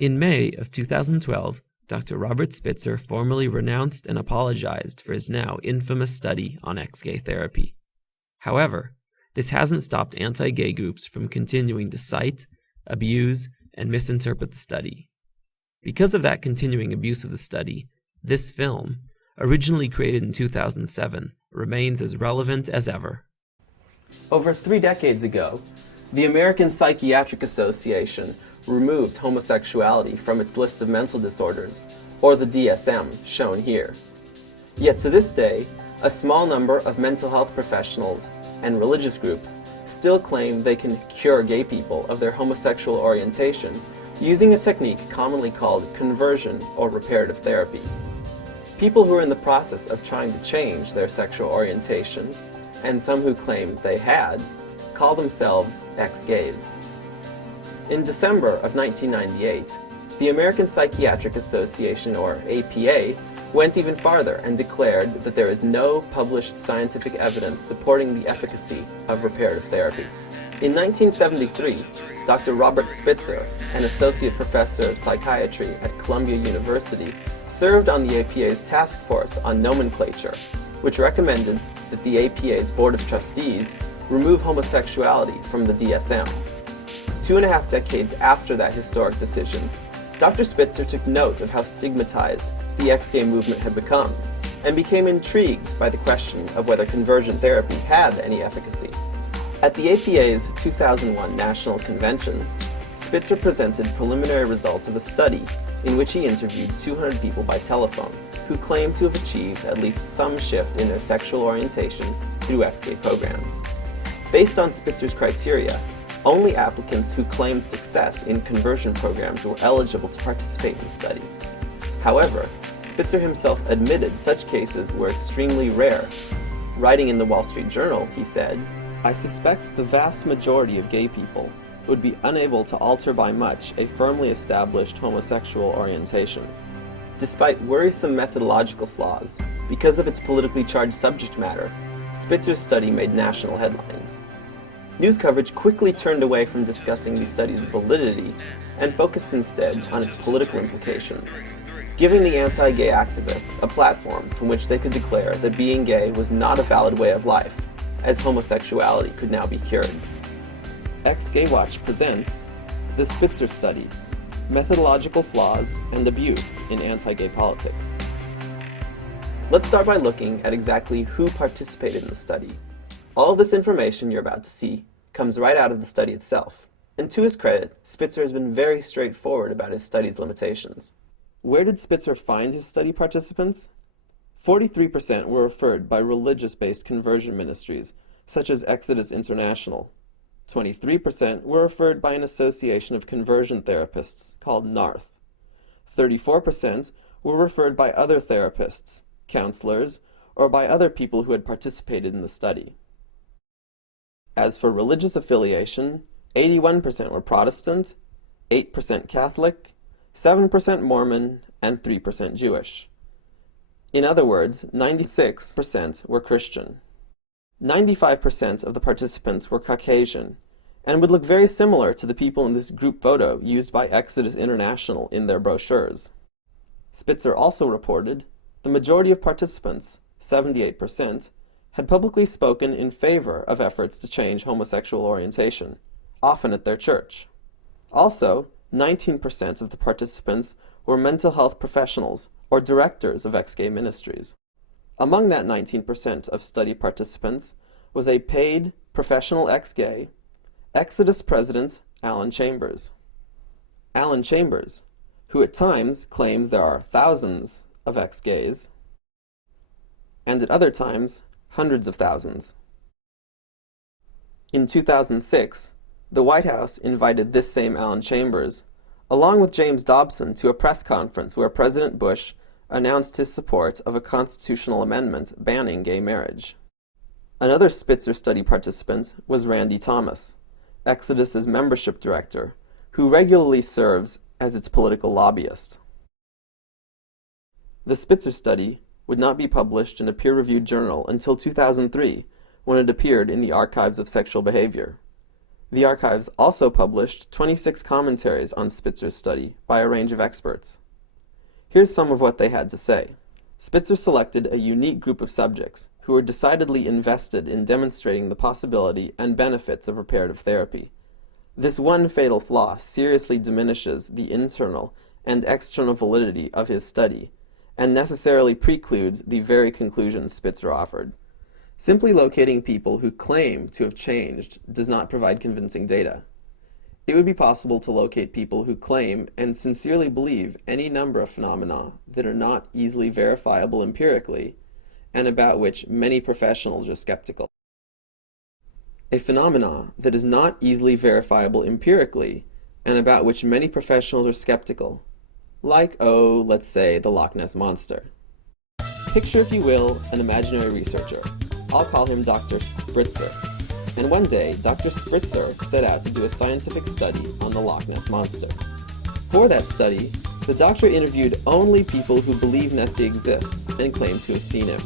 In May of 2012, Dr. Robert Spitzer formally renounced and apologized for his now infamous study on ex-gay therapy. However, this hasn't stopped anti-gay groups from continuing to cite, abuse, and misinterpret the study. Because of that continuing abuse of the study, this film, originally created in 2007, remains as relevant as ever. Over 3 decades ago, the American Psychiatric Association removed homosexuality from its list of mental disorders, or the DSM, shown here. Yet to this day, a small number of mental health professionals and religious groups still claim they can cure gay people of their homosexual orientation using a technique commonly called conversion or reparative therapy. People who are in the process of trying to change their sexual orientation, and some who claim they had, call themselves ex-gays. In December of 1998, the American Psychiatric Association, or APA, went even farther and declared that there is no published scientific evidence supporting the efficacy of reparative therapy. In 1973, Dr. Robert Spitzer, an associate professor of psychiatry at Columbia University, served on the APA's task force on nomenclature, which recommended that the APA's Board of Trustees remove homosexuality from the DSM. 2.5 decades after that historic decision, Dr. Spitzer took note of how stigmatized the ex-gay movement had become, and became intrigued by the question of whether conversion therapy had any efficacy. At the APA's 2001 National Convention, Spitzer presented preliminary results of a study in which he interviewed 200 people by telephone who claimed to have achieved at least some shift in their sexual orientation through ex-gay programs. Based on Spitzer's criteria, only applicants who claimed success in conversion programs were eligible to participate in the study. However, Spitzer himself admitted such cases were extremely rare. Writing in the Wall Street Journal, he said, "I suspect the vast majority of gay people would be unable to alter by much a firmly established homosexual orientation." Despite worrisome methodological flaws, because of its politically charged subject matter, Spitzer's study made national headlines. News coverage quickly turned away from discussing the study's validity and focused instead on its political implications, giving the anti-gay activists a platform from which they could declare that being gay was not a valid way of life, as homosexuality could now be cured. Ex-Gay Watch presents The Spitzer Study, Methodological Flaws and Abuse in Anti-Gay Politics. Let's start by looking at exactly who participated in the study. All of this information you're about to see comes right out of the study itself, and to his credit, Spitzer has been very straightforward about his study's limitations. Where did Spitzer find his study participants? 43% were referred by religious-based conversion ministries, such as Exodus International. 23% were referred by an association of conversion therapists called NARTH. 34% were referred by other therapists, counselors, or by other people who had participated in the study. As for religious affiliation, 81% were Protestant, 8% Catholic, 7% Mormon, and 3% Jewish. In other words, 96% were Christian. 95% of the participants were Caucasian, and would look very similar to the people in this group photo used by Exodus International in their brochures. Spitzer also reported the majority of participants, 78%, had publicly spoken in favor of efforts to change homosexual orientation, often at their church. Also, 19% of the participants were mental health professionals or directors of ex-gay ministries. Among that 19% of study participants was a paid professional ex-gay, Exodus president Alan Chambers. Alan Chambers, who at times claims there are thousands of ex-gays, and at other times hundreds of thousands. In 2006, the White House invited this same Alan Chambers, along with James Dobson, to a press conference where President Bush announced his support of a constitutional amendment banning gay marriage. Another Spitzer study participant was Randy Thomas, Exodus's membership director, who regularly serves as its political lobbyist. The Spitzer study would not be published in a peer-reviewed journal until 2003, when it appeared in the Archives of Sexual Behavior. The archives also published 26 commentaries on Spitzer's study by a range of experts. Here's some of what they had to say. Spitzer selected a unique group of subjects who were decidedly invested in demonstrating the possibility and benefits of reparative therapy. This one fatal flaw seriously diminishes the internal and external validity of his study, and necessarily precludes the very conclusions Spitzer offered. Simply locating people who claim to have changed does not provide convincing data. It would be possible to locate people who claim and sincerely believe any number of phenomena that are not easily verifiable empirically, and about which many professionals are skeptical. A phenomena that is not easily verifiable empirically, and about which many professionals are skeptical, like, let's say, the Loch Ness Monster. Picture, if you will, an imaginary researcher. I'll call him Dr. Spitzer. And one day, Dr. Spitzer set out to do a scientific study on the Loch Ness Monster. For that study, the doctor interviewed only people who believe Nessie exists and claim to have seen him.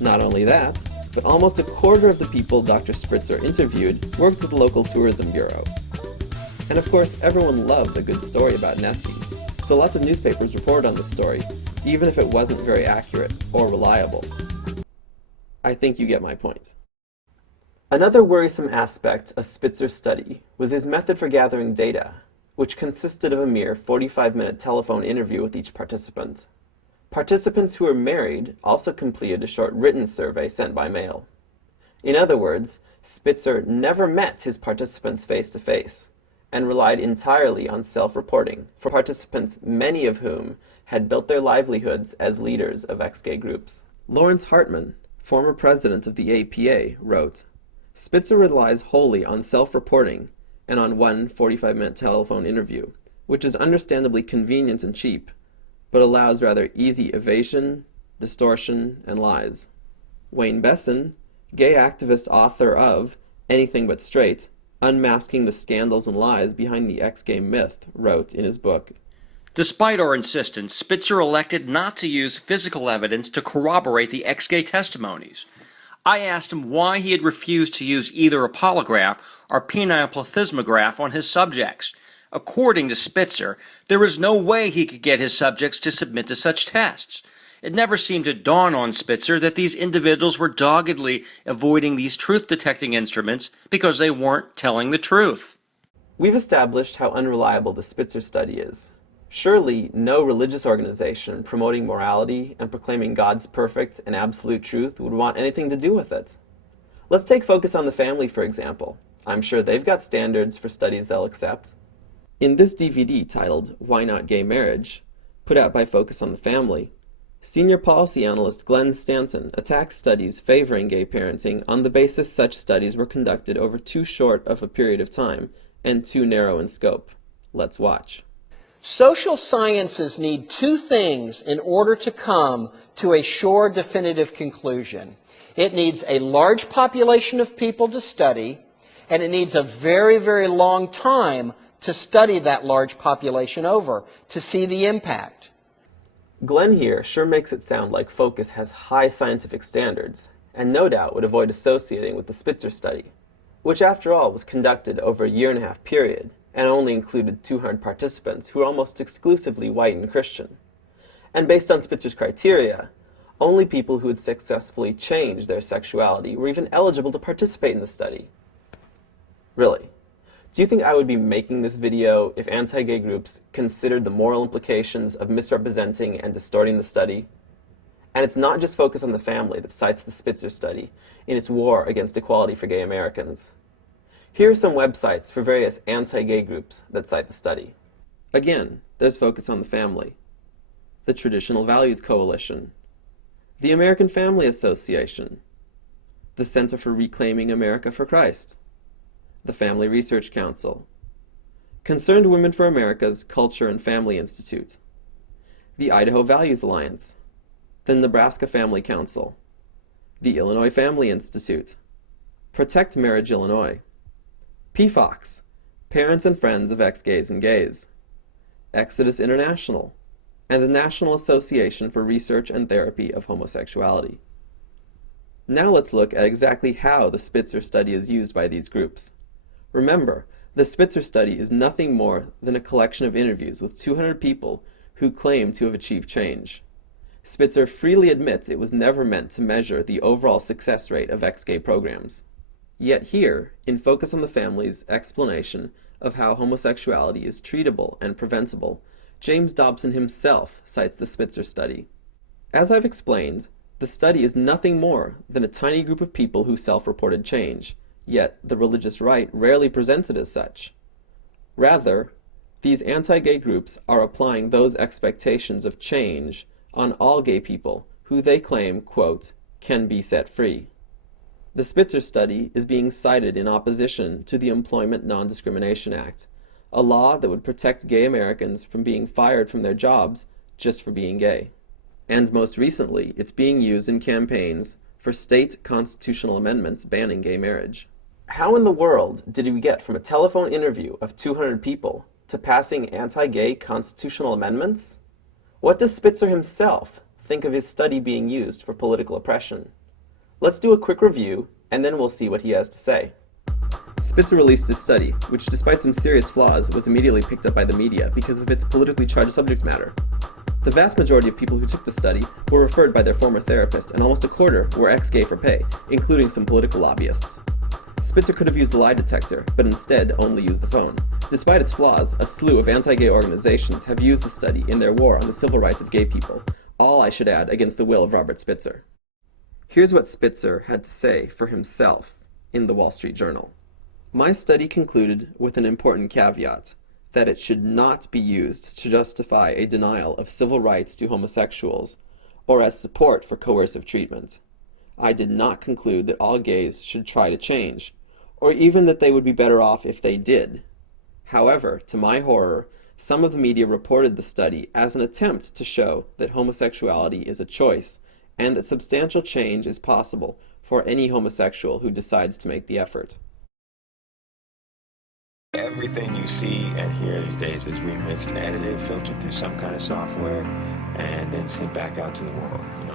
Not only that, but almost a quarter of the people Dr. Spitzer interviewed worked at the local tourism bureau. And of course, everyone loves a good story about Nessie, so lots of newspapers reported on the story, even if it wasn't very accurate or reliable. I think you get my point. Another worrisome aspect of Spitzer's study was his method for gathering data, which consisted of a mere 45-minute telephone interview with each participant. Participants who were married also completed a short written survey sent by mail. In other words, Spitzer never met his participants face-to-face, and relied entirely on self-reporting for participants, many of whom had built their livelihoods as leaders of exgay groups. Lawrence Hartman, former president of the APA, wrote, "Spitzer relies wholly on self-reporting and on one 45-minute telephone interview, which is understandably convenient and cheap, but allows rather easy evasion, distortion, and lies." Wayne Besson, gay activist, author of Anything But Straight, Unmasking the Scandals and Lies Behind the Exgay Myth, wrote in his book, Despite our insistence, Spitzer elected not to use physical evidence to corroborate the exgay testimonies. I asked him why he had refused to use either a polygraph or penile plethysmograph on his subjects. According to Spitzer, there was no way he could get his subjects to submit to such tests. It never seemed to dawn on Spitzer that these individuals were doggedly avoiding these truth-detecting instruments because they weren't telling the truth. We've established how unreliable the Spitzer study is. Surely, no religious organization promoting morality and proclaiming God's perfect and absolute truth would want anything to do with it. Let's take Focus on the Family, for example. I'm sure they've got standards for studies they'll accept. In this DVD titled Why Not Gay Marriage, put out by Focus on the Family, senior policy analyst Glenn Stanton attacks studies favoring gay parenting on the basis such studies were conducted over too short of a period of time and too narrow in scope. Let's watch. Social sciences need two things in order to come to a sure definitive conclusion. It needs a large population of people to study, and it needs a very, very long time to study that large population over, to see the impact. Glenn here sure makes it sound like Focus has high scientific standards, and no doubt would avoid associating with the Spitzer study, which after all was conducted over a 1.5 year period, and only included 200 participants who were almost exclusively white and Christian. And based on Spitzer's criteria, only people who had successfully changed their sexuality were even eligible to participate in the study. Really, do you think I would be making this video if anti-gay groups considered the moral implications of misrepresenting and distorting the study? And it's not just Focus on the Family that cites the Spitzer study in its war against equality for gay Americans. Here are some websites for various anti-gay groups that cite the study. Again, there's Focus on the Family, the Traditional Values Coalition, the American Family Association, the Center for Reclaiming America for Christ, the Family Research Council, Concerned Women for America's Culture and Family Institute, the Idaho Values Alliance, the Nebraska Family Council, the Illinois Family Institute, Protect Marriage Illinois, PFOX, Parents and Friends of Ex-Gays and Gays, Exodus International, and the National Association for Research and Therapy of Homosexuality. Now let's look at exactly how the Spitzer study is used by these groups. Remember, the Spitzer study is nothing more than a collection of interviews with 200 people who claim to have achieved change. Spitzer freely admits it was never meant to measure the overall success rate of ex-gay programs. Yet here, in Focus on the Family's explanation of how homosexuality is treatable and preventable, James Dobson himself cites the Spitzer study. As I've explained, the study is nothing more than a tiny group of people who self-reported change, yet the religious right rarely presents it as such. Rather, these anti-gay groups are applying those expectations of change on all gay people who they claim, quote, can be set free. The Spitzer study is being cited in opposition to the Employment Non-Discrimination Act, a law that would protect gay Americans from being fired from their jobs just for being gay. And most recently, it's being used in campaigns for state constitutional amendments banning gay marriage. How in the world did we get from a telephone interview of 200 people to passing anti-gay constitutional amendments? What does Spitzer himself think of his study being used for political oppression? Let's do a quick review, and then we'll see what he has to say. Spitzer released his study, which despite some serious flaws, was immediately picked up by the media because of its politically charged subject matter. The vast majority of people who took the study were referred by their former therapist, and almost a quarter were ex-gay for pay, including some political lobbyists. Spitzer could have used the lie detector, but instead only used the phone. Despite its flaws, a slew of anti-gay organizations have used the study in their war on the civil rights of gay people, all, I should add, against the will of Robert Spitzer. Here's what Spitzer had to say for himself in the Wall Street Journal. My study concluded with an important caveat, that it should not be used to justify a denial of civil rights to homosexuals, or as support for coercive treatment. I did not conclude that all gays should try to change, or even that they would be better off if they did. However, to my horror, some of the media reported the study as an attempt to show that homosexuality is a choice, and that substantial change is possible for any homosexual who decides to make the effort. Everything you see and hear these days is remixed and edited, filtered through some kind of software, and then sent back out to the world, you know.